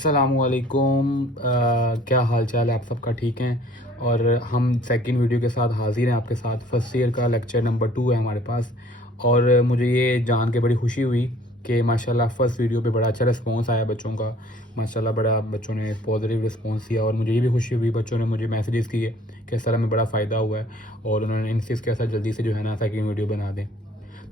अस्सलामुअलैकुम। क्या हाल चाल है आप सबका? ठीक हैं। और हम सेकंड वीडियो के साथ हाज़िर हैं आपके साथ। फर्स्ट ईयर का लेक्चर नंबर 2 है हमारे पास। और मुझे ये जान के बड़ी खुशी हुई कि माशाल्लाह फ़र्स्ट वीडियो पे बड़ा अच्छा रिस्पांस आया बच्चों का। माशाल्लाह बड़ा बच्चों ने पॉजिटिव रिस्पांस दिया और मुझे ये भी खुशी हुई, बच्चों ने मुझे मैसेजेस किए कि सर हमें बड़ा फ़ायदा हुआ है और उन्होंने इंसिस्ट किया सर जल्दी से जो है ना सेकंड वीडियो बना दें।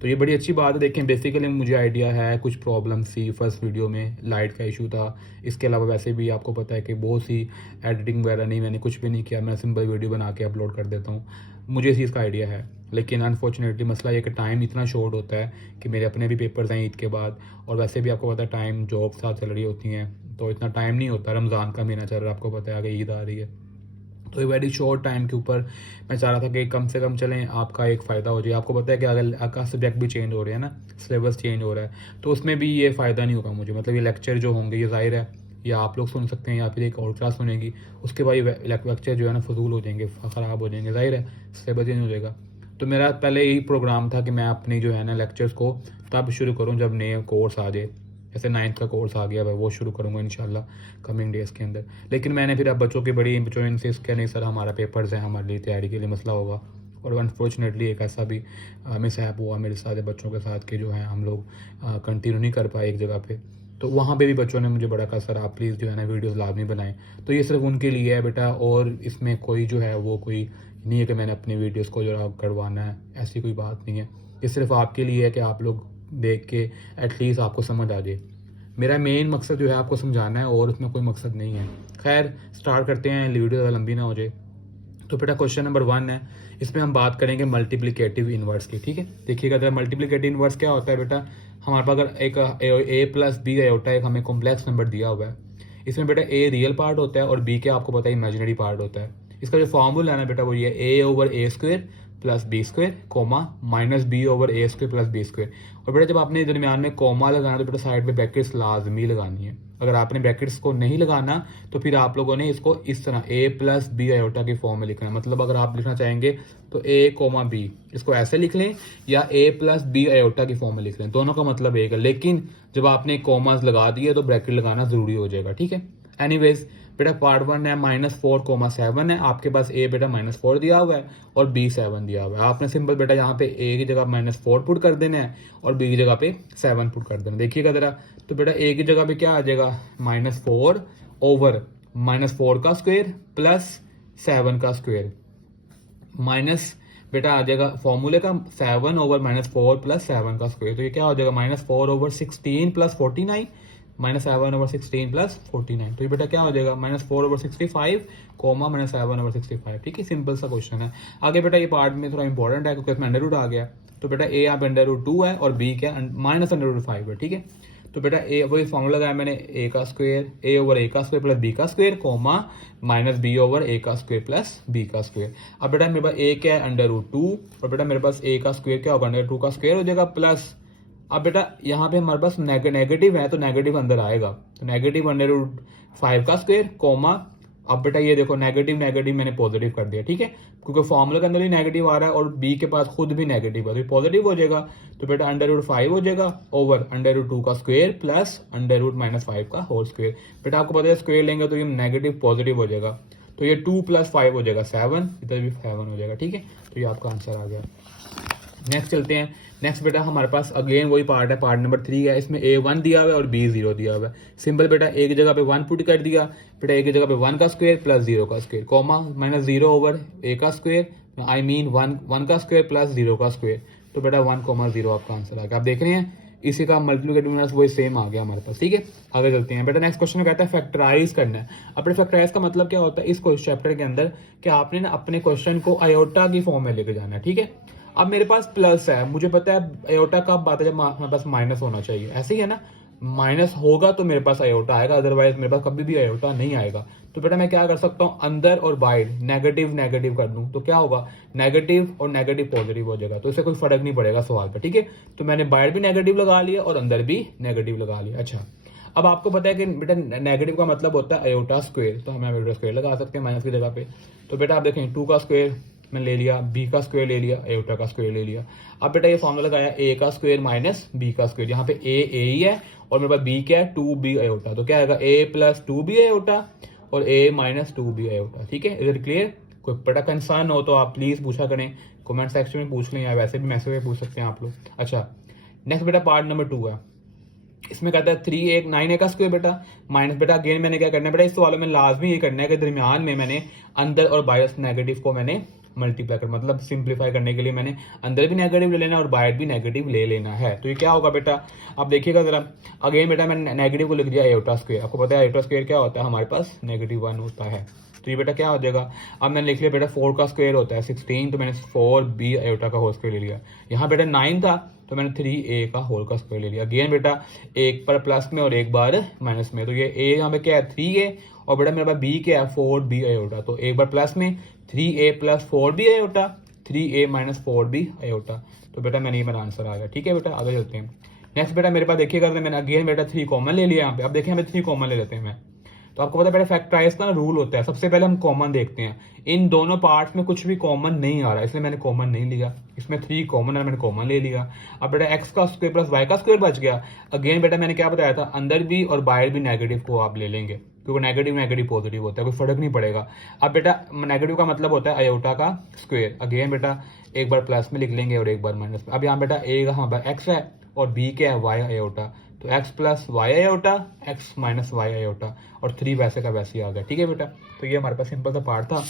तो ये बड़ी अच्छी बात है। देखें, बेसिकली मुझे आइडिया है, कुछ प्रॉब्लम थी फर्स्ट वीडियो में, लाइट का इशू था। इसके अलावा वैसे भी आपको पता है कि बहुत सी एडिटिंग वगैरह नहीं, मैंने कुछ भी नहीं किया, मैं सिंपल वीडियो बना के अपलोड कर देता हूँ। मुझे इस चीज़ का आइडिया है, लेकिन अनफॉर्चुनेटली मसला ये कि टाइम इतना शॉर्ट होता है कि मेरे अपने भी पेपर्स हैं ईद के बाद, और वैसे भी आपको पता है टाइम जॉब साथ चल रही होती हैं, तो इतना टाइम नहीं होता। रमज़ान का महीना चल रहा है, आपको पता है आगे ईद आ रही है, तो ये वेरी शॉर्ट टाइम के ऊपर मैं चाह रहा था कि कम से कम चलें आपका एक फ़ायदा हो जाए। आपको पता है कि अगर आपका सब्जेक्ट भी चेंज हो रहे हैं ना, सिलेबस चेंज हो रहा है, तो उसमें भी ये फ़ायदा नहीं होगा मुझे। मतलब ये लेक्चर जो होंगे ये ज़ाहिर है या आप लोग सुन सकते हैं या फिर एक और क्लास सुनेगी, उसके बाद ये लेक्चर जो है ना फजूल हो जाएंगे, ख़राब हो जाएंगे, ज़ाहिर है सिलेबस चेंज हो जाएगा। तो मेरा पहले यही प्रोग्राम था कि मैं अपनी जो है ना लेक्चर्स को तब शुरू करूँ जब नए कोर्स आ जाए। जैसे 9th का कोर्स आ गया है, वो शुरू करूँगा इंशाल्लाह कमिंग डेज़ के अंदर। लेकिन मैंने फिर अब बच्चों ने इंसिस्ट किया, नहीं सर हमारा पेपर्स हैं, हमारे लिए तैयारी के लिए मसला होगा। और अनफॉर्चुनेटली एक ऐसा भी मिसहैप हुआ मेरे साथ बच्चों के साथ कि जो है हम लोग कंटिन्यू नहीं कर पाए एक जगह पे। तो वहाँ पे भी बच्चों ने मुझे बड़ा कहा सर आप प्लीज़ जो है ना वीडियोस लाजमी बनाएं। तो ये सिर्फ उनके लिए है बेटा, और इसमें कोई जो है वो कोई नहीं है कि मैंने अपनी वीडियोस को जो है करवाना है, ऐसी कोई बात नहीं है। ये सिर्फ आपके लिए है कि आप लोग देख के एटलीस्ट आपको समझ आ जाए। मेरा मेन मकसद जो है आपको समझाना है, और उसमें कोई मकसद नहीं है। खैर स्टार्ट करते हैं, वीडियो ज़्यादा लंबी ना हो जाए। तो बेटा क्वेश्चन नंबर 1 है, इसमें हम बात करेंगे मल्टीप्लिकेटिव इन्वर्स की। ठीक है, देखिएगा जरा मल्टीप्लिकेटिव इन्वर्स क्या होता है बेटा। हमारे पास अगर एक ए प्लस बी आयोटा एक हमें कॉम्प्लेक्स नंबर दिया हुआ है, इसमें बेटा ए रियल पार्ट होता है और बी के आपको पता है इमेजिनरी पार्ट होता है। इसका जो फॉर्मूला है ना बेटा वो ये A over A square plus B square comma minus B over A square plus B square. और बेटा जब आपने दरमियान में कोमा लगाना तो बेटा साइड में ब्रैकेट्स लाजमी लगानी है। अगर आपने ब्रैकेट्स को नहीं लगाना तो फिर आप लोगों ने इसको इस तरह ए प्लस बी आयोटा की फॉर्म में लिखना है। मतलब अगर आप लिखना चाहेंगे तो ए कोमा बी इसको ऐसे लिख लें, या ए प्लस बी आयोटा की फॉर्म में लिख लें, दोनों का मतलब एक है। लेकिन जब आपने कोमास लगा दिए तो ब्रैकेट लगाना जरूरी हो जाएगा। ठीक है, एनीवेज बेटा पार्ट 1 है -4,7 है। आपके पास ए बेटा -4 दिया हुआ है और बी 7 दिया हुआ है। आपने सिंपल बेटा यहाँ पे ए की जगह -4 पुट कर देना है और बी की जगह पे 7 पुट कर देना। देखिएगा जरा, तो बेटा ए की जगह पे क्या आ जाएगा, -4 ओवर -4 का स्क्वेयर प्लस 7 का स्क्वेयर माइनस बेटा आ जाएगा फॉर्मूले का 7 ओवर -4 प्लस 7 का स्क्वेयर। तो ये क्या हो जाएगा -4 ओवर 16 प्लस 49 -7 ओवर 16 प्लस 49। तो ये बेटा क्या हो जाएगा -4 ओवर 65 कोमा -7 ओवर 65। ठीक है, सिंपल सा क्वेश्चन है। आगे बेटा ये पार्ट में थोड़ा इंपॉर्टेंट है क्योंकि इसमें अंडर रूट आ गया। तो बेटा ए यहाँ पे √2 है और बी क्या -√5 है। ठीक है, तो बेटा ए वही फॉर्मूला लगाया मैंने, ए का स्क्वेयर ए ओवर ए का स्क्वेयर प्लस बी का square comma minus B over A का स्क्वेयर प्लस बी का स्क्वेयर। अब बेटा मेरे पास ए क्या है √2 और बेटा मेरे पास ए का स्क्वेयर क्या होगा √2 का स्क्वेयर हो जाएगा प्लस। अब बेटा यहाँ पे हमारे पास नेगेटिव है तो नेगेटिव अंदर आएगा, तो नेगेटिव √5 का स्क्वेयर कोमा। अब बेटा ये देखो नेगेटिव नेगेटिव मैंने पॉजिटिव कर दिया। ठीक है, क्योंकि फॉर्मूला के अंदर भी नेगेटिव आ रहा है और बी के पास खुद भी नेगेटिव है तो पॉजिटिव हो जाएगा। तो बेटा √5 हो जाएगा ओवर √2 का स्क्वेयर प्लस √-5 का होल स्क्वेयर। बेटा आपको पता है स्क्वेयर लेंगे तो ये नेगेटिव पॉजिटिव हो जाएगा, तो ये 2 + 5 हो जाएगा 7, इधर भी 7 हो जाएगा। ठीक है, तो ये आपका आंसर आ गया। नेक्स्ट चलते हैं। नेक्स्ट बेटा हमारे पास अगेन वही पार्ट है, पार्ट नंबर 3 है। इसमें ए 1 दिया हुआ है और बी 0 दिया हुआ है। सिंपल बेटा ए की जगह पे 1 पुट कर दिया, बेटा ए की जगह पे 1 का स्क्वायर प्लस 0 का स्क्वायर कोमा -0 ओवर ए का स्क्वायर आई मीन 1 का स्क्वायर प्लस 0 का स्क्वायर। तो बेटा 1,0 आपका आंसर आ गया। आप देख रहे हैं इसी का मल्टीप्लिकेटिव इन्वर्स वही सेम आ गया हमारे पास। ठीक है, आगे चलते हैं। बेटा नेक्स्ट क्वेश्चन में कहता है फैक्टराइज करना है। अपने फैक्टराइज का मतलब क्या होता है इस चैप्टर के अंदर कि आपने ना अपने क्वेश्चन को आयोटा की फॉर्म में लेके जाना है। ठीक है, अब मेरे पास प्लस है, मुझे पता है आयोटा कब बात है जब हमारे पास माइनस होना चाहिए, ऐसे ही है ना, माइनस होगा तो मेरे पास आयोटा आएगा, अदरवाइज मेरे पास कभी भी आयोटा नहीं आएगा। तो बेटा मैं क्या कर सकता हूँ, अंदर और बाहर नेगेटिव नेगेटिव कर दूं तो क्या होगा, नेगेटिव और नेगेटिव पॉजिटिव हो जाएगा, तो इससे कोई फर्क नहीं पड़ेगा सवाल का। ठीक है, तो मैंने बाहर भी नेगेटिव लगा लिया और अंदर भी नेगेटिव लगा लिया। अच्छा, अब आपको पता है कि बेटा नेगेटिव का मतलब होता है आयोटा स्क्वेयर, तो हमें आयोटा स्क्वेयर लगा सकते हैं माइनस की जगह पे। तो बेटा आप देखें 2 का स्क्वेयर मैंने ले लिया, बी का स्क्वायर ले लिया, एयोटा का स्क्वायर ले लिया। अब बेटा ये फॉर्मूला लगाया ए का स्क्वायर माइनस बी का स्क्वायर, यहाँ पे ए ही है और मेरे पास बी क्या है 2b एयोटा, तो क्या आएगा a प्लस 2b एयोटा और a माइनस 2b एयोटा। ठीक है, इधर क्लियर। कोई बड़ा कंसर्न हो तो आप प्लीज पूछा करें, कमेंट सेक्शन में पूछ लें या वैसे भी मैसेज में पूछ सकते हैं आप लोग। अच्छा नेक्स्ट बेटा पार्ट नंबर 2 है, इसमें कहता है 3a 9a का स्क्वायर बेटा माइनस बेटा अगेन मैंने क्या करना है बेटा, इस सवालों में लाजमी ये करना है कि दरमियान में मैंने अंदर और बाहर नेगेटिव को मैंने मल्टीप्लाई कर, मतलब सिंप्लीफाई करने के लिए मैंने अंदर भी नेगेटिव ले लेना और बाहर भी नेगेटिव ले लेना है। तो ये क्या होगा बेटा, आप देखिएगा जरा, अगेन बेटा मैंने नेगेटिव को लिख दिया एयोटा स्क्वायर, आपको पता है एयोटा स्क्वायर क्या होता है, हमारे पास -1 होता है। तो ये बेटा क्या हो जाएगा, अब मैंने लिख लिया बेटा 4 का स्क्वायर होता है 16, तो मैंने 4b एयोटा का होल स्क्वायर ले लिया। यहाँ बेटा 9 था तो मैंने 3a का होल का स्क्वायर ले लिया। अगेन बेटा एक बार प्लस में और एक बार माइनस में, तो ये a यहाँ पे क्या है 3a और बेटा मेरे पास b क्या है 4b एयोटा, तो एक बार प्लस में 3a plus 4b aorta, 3a minus 4b aorta. तो बेटा मैंने ये मेरा आंसर आ गया। ठीक है बेटा आगे चलते हैं। नेक्स्ट बेटा मेरे पास देखिएगा मैंने अगेन बेटा 3 कॉमन ले लिया यहाँ पे। अब देखिए हमें 3 कॉमन ले लेते हैं मैं, तो आपको पता है बेटा फैक्टराइज का रूल होता है, सबसे पहले हम कॉमन देखते हैं। इन दोनों पार्ट्स में कुछ भी कॉमन नहीं आ रहा इसलिए मैंने कॉमन नहीं लिया, इसमें 3 कॉमन है मैंने कॉमन ले लिया। अब बेटा x का स्क्वायर प्लस y का स्क्वायर बच गया। अगेन बेटा मैंने क्या बताया था, अंदर भी और बाहर भी नेगेटिव को आप ले लेंगे क्योंकि नेगेटिव नेगेटिव पॉजिटिव होता है, कोई फर्क नहीं पड़ेगा। अब बेटा नेगेटिव का मतलब होता है अयोटा का स्क्वायर, अगेन बेटा एक बार प्लस में लिख लेंगे और एक बार माइनस में। अब यहाँ बेटा a यहाँ पर x है और b क्या है y अयोटा, तो x plus Y iota x minus Y iota और 3 वैसे का वैसे ही आ गया। ठीक है बेटा, तो ये हमारे पास सिंपल सा पार्ट था।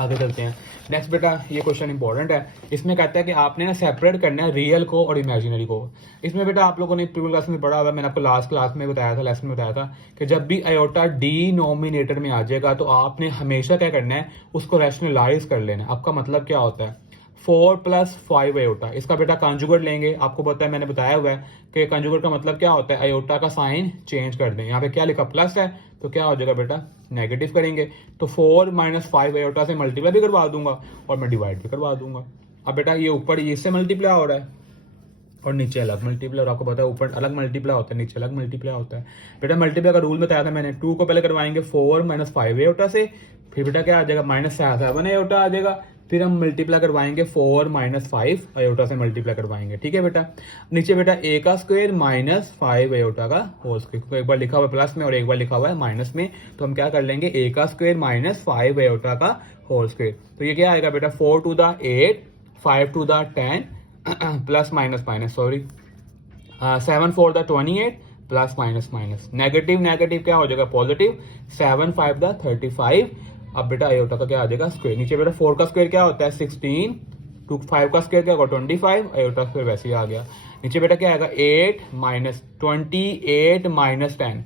आगे चलते हैं। नेक्स्ट बेटा ये क्वेश्चन इंपॉर्टेंट है, इसमें कहता है कि आपने ना सेपरेट करना है रियल को और इमेजिनरी को। इसमें बेटा आप लोगों ने प्रीवियस क्लास में पढ़ा हुआ, मैंने आपको लास्ट क्लास में बताया था, लेसन में बताया था कि जब भी अयोटा डिनोमिनेटर में आ जाएगा तो आपने हमेशा क्या करना है, उसको रैशनलाइज कर लेना है। आपका मतलब क्या होता है 4 प्लस 5 अयोटा, इसका बेटा कंजुगेट लेंगे। आपको पता है मैंने बताया हुआ है कि कंजुगेट का मतलब क्या होता है, अयोटा का साइन चेंज कर दें। यहाँ पे क्या लिखा प्लस है तो क्या हो जाएगा बेटा नेगेटिव करेंगे, तो 4 माइनस 5 अयोटा से मल्टीप्लाई भी करवा दूंगा और मैं डिवाइड भी करवा दूंगा। अब बेटा ये ऊपर इससे मल्टीप्लाई हो रहा है और नीचे अलग मल्टीप्लाई, और आपको पता है ऊपर अलग मल्टीप्लाई होता है नीचे अलग मल्टीप्लाई होता है। बेटा मल्टीप्लाई का रूल बताया था मैंने, 2 को पहले करवाएंगे 4 माइनस 5 अयोटा से, फिर बेटा क्या आ जाएगा -7 अयोटा आ जाएगा, फिर हम मल्टीप्लाई करवाएंगे 4 माइनस 5 अयोटा से मल्टीप्लाई करवाएंगे। ठीक है बेटा, नीचे बेटा a का स्क्वायर माइनस 5 अयोटा का होल स्क्वायर, तो एक बार लिखा हुआ है प्लस में और एक बार लिखा हुआ है माइनस में, तो हम क्या कर लेंगे a का स्क्वायर माइनस 5 अयोटा का होल स्क्वायर। तो ये क्या आएगा बेटा 4 to the 8 5 to the 10 plus minus minus 7 4 the 28 plus minus minus, negative negative क्या हो जाएगा पॉजिटिव, 7 5 द 35। अब बेटा अयोटा का क्या आ जाएगा स्क्वायर, नीचे बेटा 4 का स्क्वायर क्या होता है 16, 5 का स्क्वायर क्या होगा 25, अयोटा स्क्वायर वैसे ही आ गया। नीचे बेटा क्या आएगा 8 minus 28 minus 10,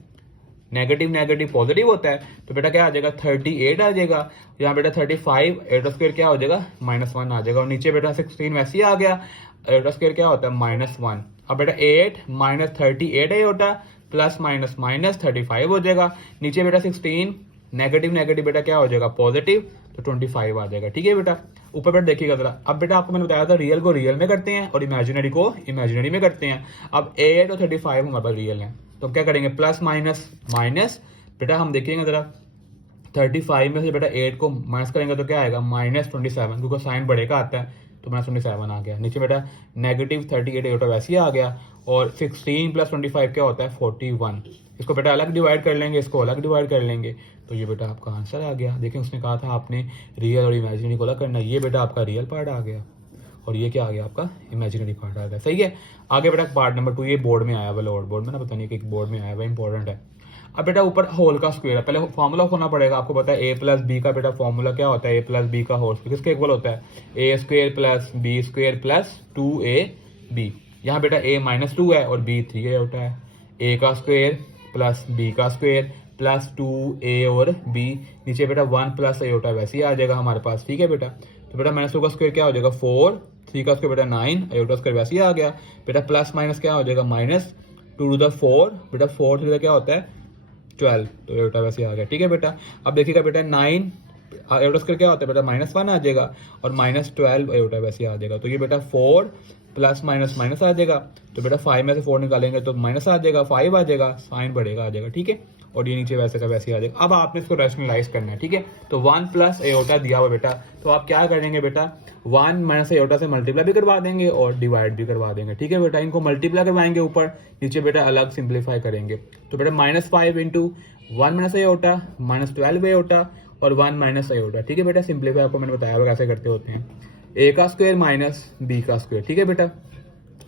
negative negative positive होता है, तो बेटा क्या आ जाएगा 38 आ जाएगा। यहाँ बेटा 35 अयोटा स्क्वायर क्या हो जाएगा -1 आ जाएगा, और नीचे बेटा 16 वैसे ही आ गया, अयोटा स्क्वायर क्या होता है -1। अब बेटा 8 minus 38 iota plus minus minus 35 हो जाएगा, नीचे बेटा 16 नेगेटिव नेगेटिव बेटा क्या हो जाएगा पॉजिटिव, तो 25 आ जाएगा। ठीक है बेटा, ऊपर बेटा देखिएगा जरा। अब बेटा आपको मैंने बताया था रियल को रियल में करते हैं और इमेजिनरी को इमेजिनरी में करते हैं। अब 8 और 35 हमारे पास रियल है, तो हम क्या करेंगे प्लस माइनस माइनस, बेटा हम देखेंगे जरा 35 में से बेटा 8 को माइनस करेंगे तो क्या आएगा -27, क्योंकि साइन बड़े का आता है तो -27 आ गया। नीचे बेटा नेगेटिव 38 अयोटा वैसे ही आ गया, और 16 प्लस 25 क्या होता है 41। इसको बेटा अलग डिवाइड कर लेंगे, इसको अलग डिवाइड कर लेंगे, तो ये बेटा आपका आंसर आ गया। देखिए उसने कहा था आपने रियल और इमेजिनरी को अलग करना, ये बेटा आपका रियल पार्ट आ गया और ये क्या आ गया आपका इमेजिनरी पार्ट आ गया। सही है, आगे बेटा पार्ट नंबर 2, ये बोर्ड में आया हुआ, लोअर बोर्ड में ना, पता नहीं कि बोर्ड में आया हुआ, इंपॉर्टेंट है। अब बेटा ऊपर होल का स्क्वायर है, पहले फॉर्मूला होना पड़ेगा। आपको पता है a प्लस बी का बेटा फॉर्मूला क्या होता है, a प्लस बी का होल स्क्वायर किसके इक्वल होता है, a square plus B square plus 2ab। यहाँ बेटा a -2 है और b 3 होता है, a का स्क्वायर प्लस b का स्क्वायर प्लस 2a और b, नीचे बेटा 1 प्लस अयोटा वैसे ही आ जाएगा हमारे पास। ठीक है बेटा, तो बेटा -2 का स्क्वायर क्या हो जाएगा 4, 3 का स्क्वायर बेटा 9, अयोटा स्क्वायर वैसे ही आ गया। बेटा प्लस माइनस क्या हो जाएगा -2 टू द 4, बेटा 4 3 क्या होता है 12, तो अयोटा वैसे आ गया। ठीक है बेटा, अब देखिएगा बेटा 9 अयोटा स्क्वायर क्या होता है बेटा -1 आ जाएगा और -12 अयोटा वैसे आ जाएगा, तो ये बेटा 4 प्लस माइनस माइनस आ जाएगा, तो बेटा 5 में से 4 निकालेंगे तो माइनस आ जाएगा, 5 आ जाएगा, साइन बढ़ेगा आ जाएगा। ठीक है, और ये नीचे वैसे का वैसे आ जाएगा। अब आपने इसको रैशनलाइज करना है, ठीक है। तो 1 प्लस एयोटा दिया हुआ बेटा, तो आप क्या करेंगे बेटा, 1 माइनस एयोटा से मल्टीप्लाई भी करवा देंगे और डिवाइड भी करवा देंगे, ठीक है बेटा। इनको मल्टीप्लाई करवाएंगे ऊपर, नीचे बेटा अलग सिंप्लीफाई करेंगे। तो बेटा -5 इंटू 1 माइनस एयोटा -12 एयोटा और 1 माइनस एयोटा, ठीक है बेटा। सिंप्लीफाई आपको मैंने बताया हुआ कैसे करते होते हैं, ए का स्क्वायर माइनस बी का स्क्वायर, ठीक है बेटा।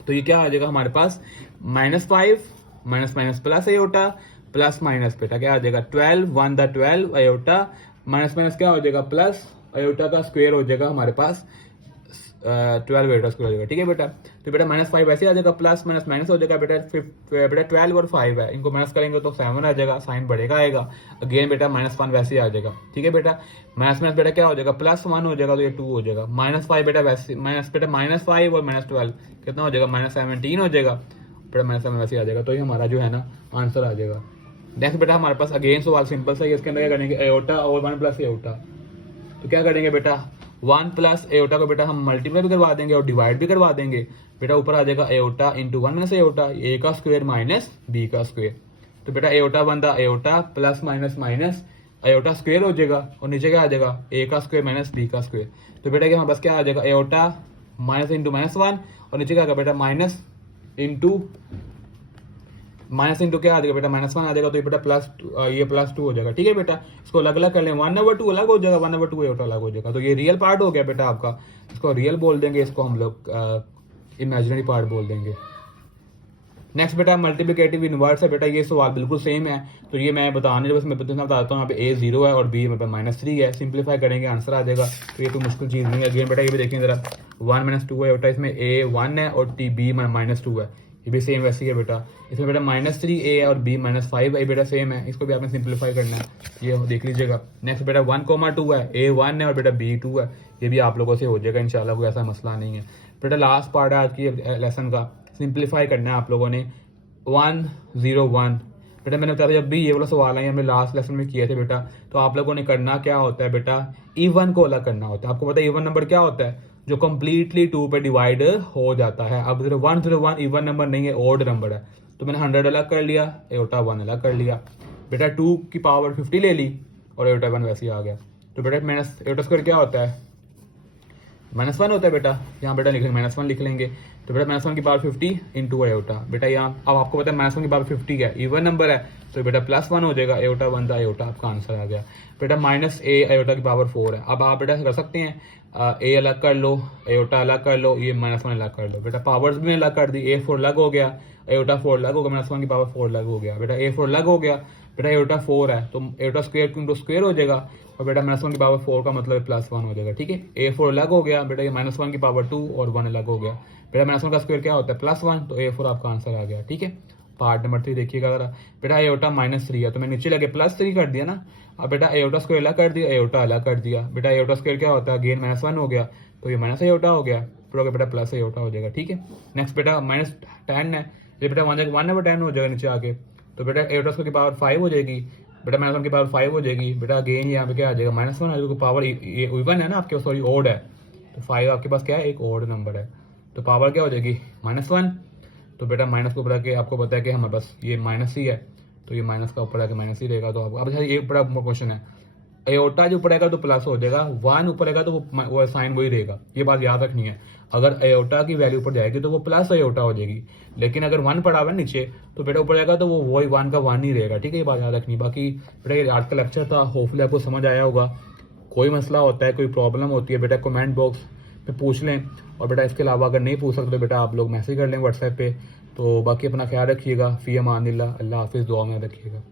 तो ये क्या आ जाएगा हमारे पास, -5 minus minus plus aorta plus minus बेटा क्या आ जाएगा 12 1 द 12 अयोटा माइनस माइनस क्या हो जाएगा प्लस अयोटा का स्क्वायर हो जाएगा हमारे पास 12 अयोटा स्क्वायर हो जाएगा, ठीक है बेटा। तो बेटा -5 ऐसे आ जाएगा, प्लस माइनस माइनस हो जाएगा बेटा। बेटा 12 और 5 है, इनको माइनस करेंगे तो 7 आ जाएगा, साइन बढ़ेगा आएगा। अगेन बेटा -1 वैसे आ जाएगा, ठीक है बेटा। माइनस माइनस बेटा क्या हो जाएगा, +1 हो जाएगा, तो ये 2 हो जाएगा। -5 बेटा वैसे माइनस बेटा -5 और -12 कितना हो जाएगा, -17 हो जाएगा बेटा। -7 वैसे आ जाएगा, तो ये हमारा जो है ना आंसर आ जाएगा। नेक्स्ट बेटा हमारे पास अगेन सवाल सिंपल सा है, इसके अंदर क्या करेंगे, एयोटा और 1 प्लस एयोटा। तो क्या करेंगे बेटा, 1 प्लस एयोटा को बेटा हम मल्टीप्लाई भी करवा देंगे और डिवाइड भी करवा देंगे बेटा। ऊपर आ जाएगा एयोटा इंटू 1 माइनस एयोटा, ए का स्क्वायर माइनस बी का स्क्वायर। तो बेटा एयोटा बनता aorta plus minus minus aorta square हो जाएगा और नीचे क्या आ जाएगा, ए का स्क्वायर माइनस बी का स्क्वायर। तो बेटा हमारे पास क्या आ जाएगा, एयोटा माइनस इंटू -1 और नीचे क्या आ बेटा माइनस इंटू क्या आ जाएगा बेटा, -1 आ जाएगा। तो ये बेटा ये +2 हो जाएगा, ठीक है बेटा। इसको अलग अलग कर लें, 1/2 अलग हो जाएगा, 1/2 एयोटा अलग हो जाएगा। तो ये रियल पार्ट हो गया बेटा आपका, इसको रियल बोल देंगे, इसको हम लोग इमेजिनरी पार्ट बोल देंगे। नेक्स्ट बेटा मल्टीप्लिकेटिव इनवर्स है बेटा, ये सवाल बिल्कुल सेम है। तो ये मैं बताने बस मैं बताता हूँ, यहाँ पे A 0 है और B -3 है। सिंप्लीफाई करेंगे आंसर आ जाएगा, तो ये कोई मुश्किल चीज़ नहीं है। अगेन बेटा ये भी देखें जरा, 1 - 2 है बेटा, इसमें A 1 है और B -2 है, ये भी सेम वैसी है बेटा। इसमें बेटा -3A है और B -5 है, बेटा सेम है, इसको भी आपने सिंप्लीफाई करना है, ये देख लीजिएगा। नेक्स्ट बेटा 1,2 है, A 1 है और बेटा B 2 है, ये भी आप लोगों से हो जाएगा इंशाल्लाह, कोई ऐसा मसला नहीं है बेटा। लास्ट पार्ट है आज की लेसन का, सिंप्लीफाई करना है आप लोगों ने। 1 0 1 बेटा मैंने बताया जब भी ये वाला सवाल है, हमने लास्ट लेसन में किए थे बेटा। तो आप लोगों ने करना क्या होता है बेटा, इवन को अलग करना होता है। आपको पता है इवन नंबर क्या होता है, जो कंप्लीटली 2 पे डिवाइड हो जाता है। अब 101 इवन नंबर नहीं है, ऑड नंबर है। तो मैंने 100 अलग कर लिया, एयोटा 1 अलग कर लिया बेटा। 2 की पावर 50 ले ली और एयोटा 1 वैसे ही आ गया। तो बेटा माइनस एयोटा स्क्वायर क्या होता है, -1 होता है बेटा। यहाँ बेटा लिख लेंगे -1 लिख लेंगे। तो बेटा -1 की पावर 50 इंटू एयोटा बेटा। यहाँ अब आपको पता है -1 की पावर 50 है, इवन नंबर है, तो बेटा +1 हो जाएगा, एयोटा 1 था, एयोटा आपका आंसर आ गया बेटा। -A एयोटा की पावर 4 है। अब आप बेटा कर सकते हैं, A अलग कर लो, एयोटा अलग कर लो, ये -1 अलग कर लो बेटा। पावर्स भी अलग कर दी, A 4 अलग हो गया, एयोटा 4 अलग हो गया, -1 की पावर 4 अलग हो गया बेटा। A 4 अलग हो गया बेटा, एयोटा 4 है तो एयोटा स्क्वायर इंटू स्क्वायर हो जाएगा और बेटा -1 की पावर 4 का मतलब +1 हो जाएगा, ठीक है। A 4 अलग हो गया बेटा, ये -1 की पावर 2 और 1 अलग हो गया बेटा। -1 का स्क्वायर क्या होता है +1, तो A 4 आपका आंसर आ गया, ठीक है। पार्ट नंबर 3 देखिएगा जरा बेटा, एयोटा -3 है तो मैं नीचे लगे +3 कर दिया ना। अब बेटा एयोटा स्क्वायर अलग कर दिया, एयोटा अलग कर दिया बेटा। एयोटा स्क्वायर क्या होता है, अगेन -1 हो गया, तो ये माइनस एयोटा हो गया, फिर हो गया बेटा प्लस एयोटा हो जाएगा, ठीक है। नेक्स्ट बेटा -10 है, ये बेटा 1/10 हो जाएगा नीचे आके। तो बेटा एयोटा स्क्वायर की पावर 5 हो जाएगी बेटा, -1 की पावर 5 हो जाएगी बेटा। अगेन यहाँ पे क्या आ जाएगा -1 आ जाएगा, पावर इवन है ना आपके, सॉरी ओड है, तो 5 आपके पास क्या है, एक ओड नंबर है, तो पावर क्या हो जाएगी -1। तो बेटा माइनस को पता कि आपको पता है कि हमारे पास ये माइनस ही है, तो ये माइनस का ऊपर आके माइनस ही रहेगा। तो अब ये बड़ा क्वेश्चन है, एयोटा जो ऊपर आएगा तो प्लस हो जाएगा, 1 ऊपर आएगा तो वो साइन वही रहेगा, ये बात याद रखनी है। अगर एयोटा की वैल्यू ऊपर जाएगी तो वो प्लस एयोटा हो जाएगी, लेकिन अगर 1 पड़ा हुआ है नीचे तो बेटा ऊपर जाएगा तो वो वही 1 का 1 ही रहेगा, ठीक है। ये बात याद रखनी। बाकी बेटा ये आज का लेक्चर था, होपफुली आपको समझ आया होगा। कोई मसला होता है, कोई प्रॉब्लम होती है बेटा, कमेंट बॉक्स में पूछ लें। और बेटा इसके अलावा अगर नहीं पूछ सकते तो बेटा आप लोग मैसेज कर लें व्हाट्सएप पे। तो बाकी अपना ख्याल रखिएगा, फ़ी अमानिल्लाह, अल्लाह हाफिज़, दुआ में रखिएगा।